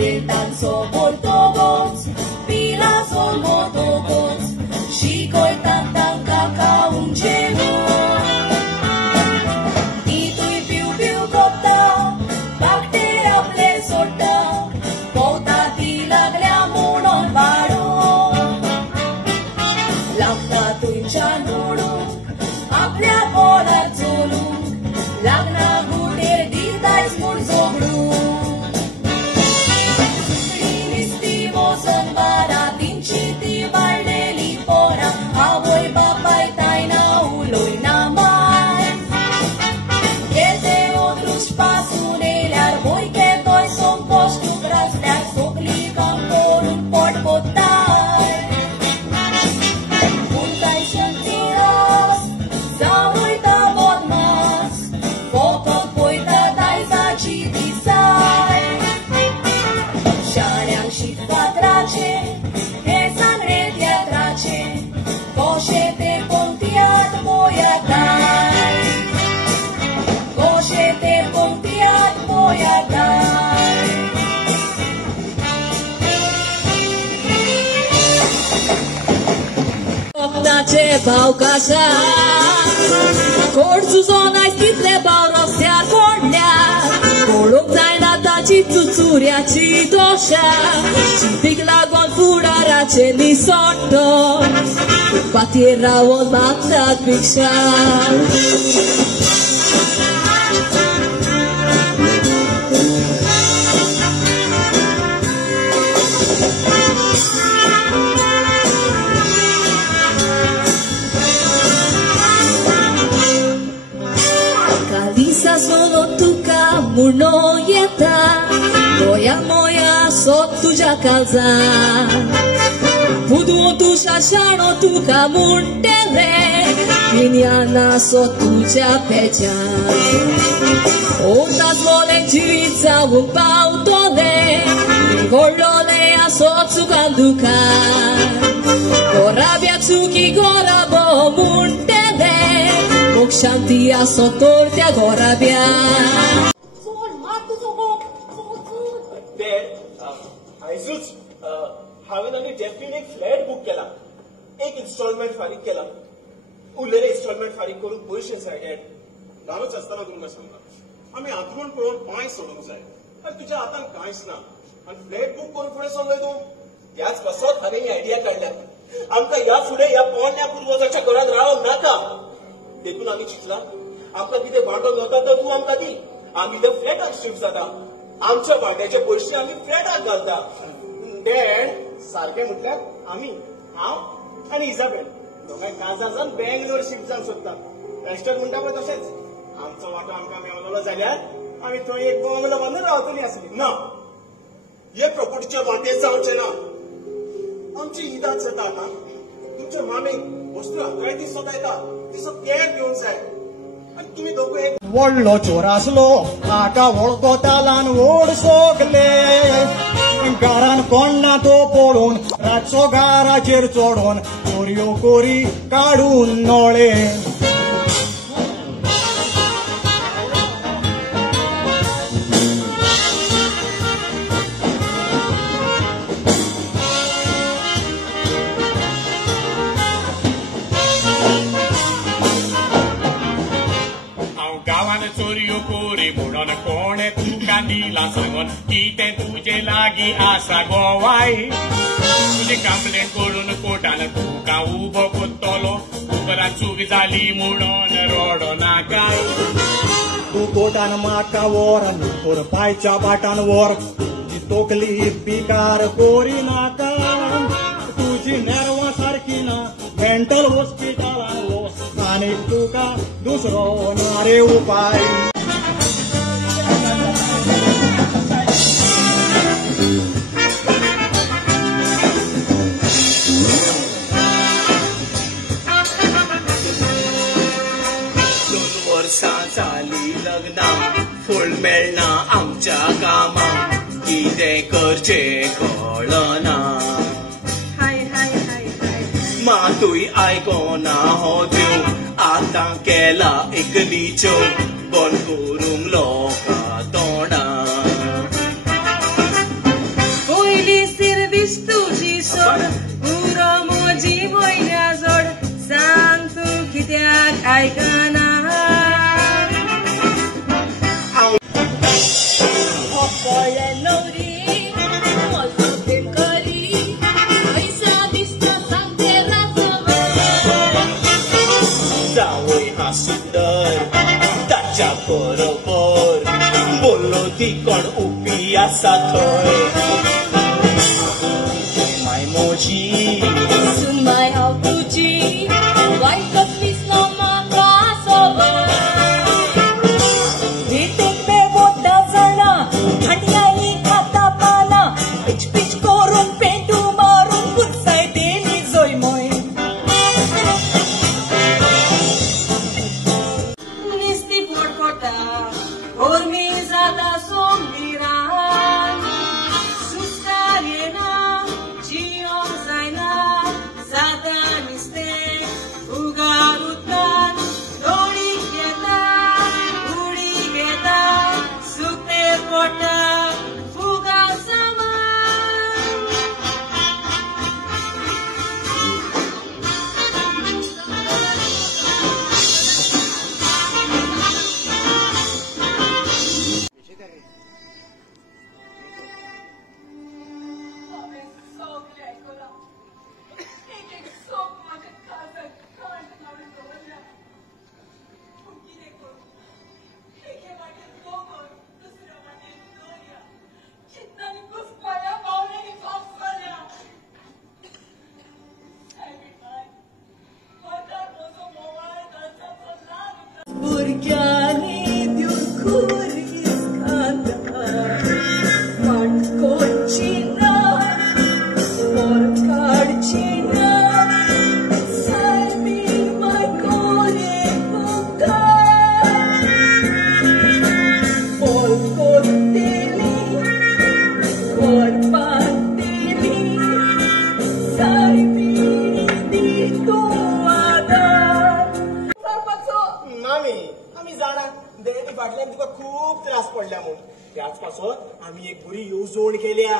tentan sobor todos, pilas olmo todos, și coitatan caca un genu. I tui piu copta, bacteria ple sorta, pouta tila gleamul non varo. Lafta tui cianuru, aprea polar zulu, lagna guter dita smurzogru. Ce bau casa, corsu zona stiple bau rostea cornea, colom zaina ta ci tuturia ci tosha, ci pic la gonfurara ce li sotto, patira on mata pixa. Solo tuca murnoieta, moia sotto già calza. Pudu tu shashano tuca mundele, piniana sotto già pecia. Onda svole giuizza un pautole, rivolole a sotto canduca. Corabia tsuki gorabo mundele, Shantia sotorte agorabia. There, आयजूच हांवें आनी डेफिन एक flat book केला, एक इन्स्टॉलमेंट फारीक केला, उरलेले इन्स्टॉलमेंट फारीक करून पयशे सायडीन ल्हानूच आसतना तुमकां सांगला आमी आंतरून पळोवन पांय सोडूंक जाय आनी तुज्या हातान कांयच ना आनी फ्लॅट बूक करून फुडें सरलोय तूं. ह्याच पासत हांवें ही आयडिया काडल्या. आमकां ह्या फुडें ह्या पोरण्या पुर्वजाच्या घरांत रावंक नाका. देखून आम्ही चिंतला आमकां कितें भांडो जाता तर तूं आमकां दी. आमी ते फ्लॅटाक शिफ्ट जाता. आमच्या भाड्याचे पयशे आमी फ्लॅटाक घालता. डॅड सारकें म्हटल्यार आमी हांव आनी इजाबेल दोगांय काजान बँगलोर शिफ्ट जावंक सोदता. एस्टर म्हणटा पळय तशेंच आमचो वाटो आमकां मेवलोलो जाल्यार आमी थंय एक बंगलो बांदून रावतलीं आसलीं. ना, हे प्रॉपर्टीचे वाटेर जावचे ना. आमची ईदात जाता आतां. तुमच्या मामेक वस्तू हातराय ती सोदा येता तिसो कॅर घेवंक जाय आनी तुमी दोगूय व्हडलो चोर आसलो हाका वळखो तालान ओड सोगले घरान कोण ना तो पळोवन रातचो घराचेर चोडोन चोरयो कोरी काडून नोळे. कितें तुजे लागीं आसा गोवाय तुजे कंप्लेन करून कोर्टान तुका उबो कोत्तलो उपरांत चूक जाली म्हणून रोडो नाका. तूं कोर्टान म्हाका व्हर तोर पायच्या बाटान व्हर तुजी तोकली पिकार कोरी नाका. तुजी नेरवां सारकी ना मेंटल हॉस्पिटलान वच आनीक तुका दुसरो ना रे उपाय. फूल मेळना आमच्या कामाक कितें करचें कळना. मातूय आयकोना हो देव आतां केला एकलीच्यो बंद करूंक लोकां तोंडां. आसा थंय माय मोजी सुनबाय हांव तुजी वायटच दिसलो म्हाका सगळें भेटेक बेगोदा जाणा थंड्याई खाता पाना पिच पिच करून पेंटू मारून पुरसाय देली जोय मोय निस्ती फडफडटा गोरमी जाता सोंगीरान सुस्तार येना जियोंक जायना जाता नुस्तें उगार उदकान दोळीक येता उडी घेता सुकतेर पडटा फुगा सामान भुरग्यांनी दिवकुरीस खाता फाटकोची ना मोरकाडची ना सायबी मायकोले बुका पोलकोतेली कोरपातेली सायबी दितो आदार नामी आमी जाणा देडी फाटल्यान तुका खूब त्रास पडल्या म्हूण त्याच पासत आमी एक बरी येवजण केल्या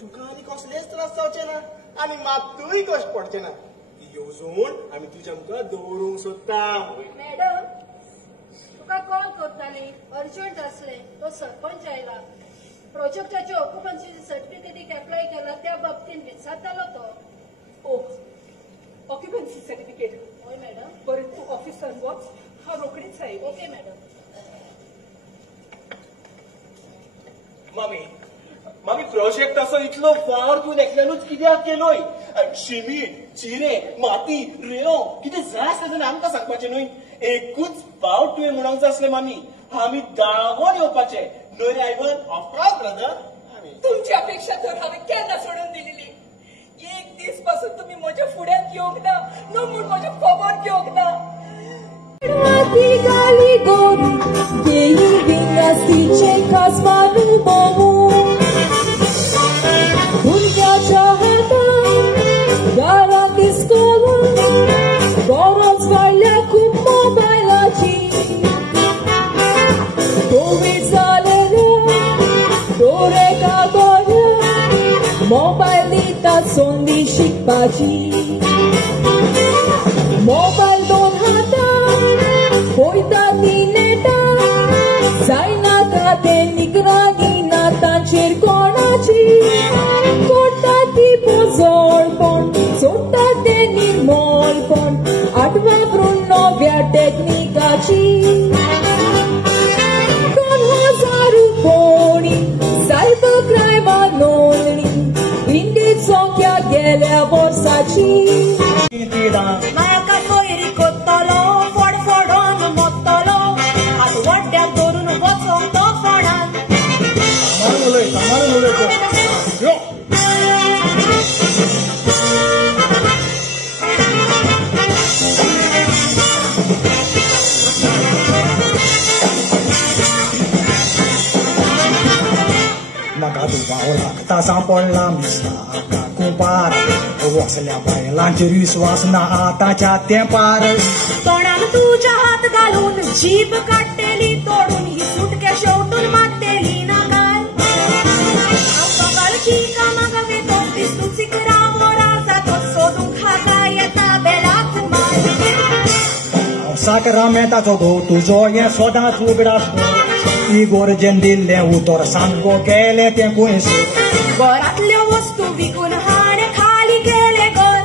तुका आनी कसलेच त्रास जावचे ना आनी मात्तूय कश्ट पडचे ना ती येवजण आमी तुज्या मुखार दवरूंक सोदता मॅडम तुका कॉल करताली अर्जंट असले तो सरपंच आयला प्रोजेक्टाचे ऑक्युपन्सी सर्टिफिकेट अप्लाय केला त्या बाबतीत विचारतालो तो ऑक्युपन्सी सर्टिफिकेट होय मॅडम बरें तूं ऑफिसार वच हांव रोखडीच आयलें ओके मॅडम मामी मामी प्रोजेक्ट असो इतलो फार तूं एकल्यानूच कित्याक केलोय शिमीट चिरे माती रेंव कितें जाय आसता तेन्ना आमकां सांगपाचें न्हय एकूच फावट तुवें म्हणूंक जाय आसलें मामी आमी दागोन येवपाचे न्हय आयवन ऑफकोर्स ब्रदर तुमची अपेक्षा तर हांवें केन्ना सोडून दिलेली एक दीस पासून तुम्ही म्हज्या फुड्यात येवंक ना नो म्हूण म्हज्या खोबोर घेवंक ना Mati gali gori, keyu vingastice kasmanu bomu. Bulgacha hata, garan diskola, goros valya kup mobilaci. Covid zalele, dore kagoya, mobilita sondi shikpaci. Mobile don hata. Poita dineta, zaina kate nigragina tancher konachi, kota tipo zolpon, sota de nirmolpon, atva brunno via technicaci. Con hazaru poni, cybercrime anonimi, indit sonchia gelea borsaci. नाका सोयरी कोत्तलो फोड फोडोन मोत्तलो आतां वड्ड्याक धरून वचोंक तो फोडान Magaduva ta sampon la mista compara o se le vai lancheris वासना आता च्या तेंपार तोंडान तुझ्या हात घालून जीभ काडटेली तोडून ही सुटके शेवटून मारतेली ना काय सकाळची कामाक वेतो दिसू चिकरा मोरा जातो सोडून खाता येता बेला कुमार साकरा मेताचो गो तुजो हे सदांच उगडास इगोर जेंदिल्ले उतर सांगो गेले ते कुयस घरातल्यो वस्तू विकून हाणे खाली गेले घर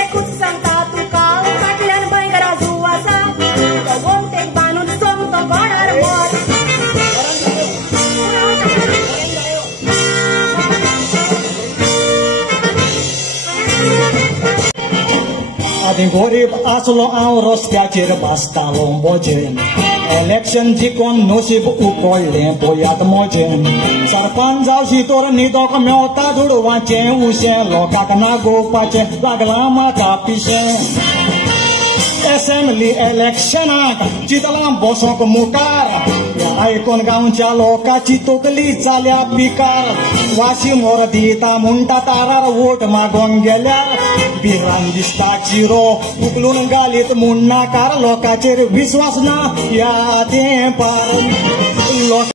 एकूच सांगता तुका फाटल्यान भयंकरा जीव आसा तो वंटेक बांदून चलतो गोडार मोर मदीं गरीब आसलो हांव रस्त्याचेर बसतालो बोजेन इलेक्शन जिखून नशीब उकोडलें पळयात म्हजें सरपंच जावची तर न्हिदोक मेवता दुडवाचें उशें लोकांक नागोवपाचें लागलां म्हाका पिशें असेंब्ली इलेक्शनाक चिंतलां बसोंक मुखार हें आयकून गांवच्या लोकांची तकली जाल्या पिकार वाशी मोर दिता म्हणटा तारार वोट मागोंक गेल्यार बिरान दिसता चिरो उखलून घालीत म्हूण नाकार लोकांचेर विश्वास ना या तेंपार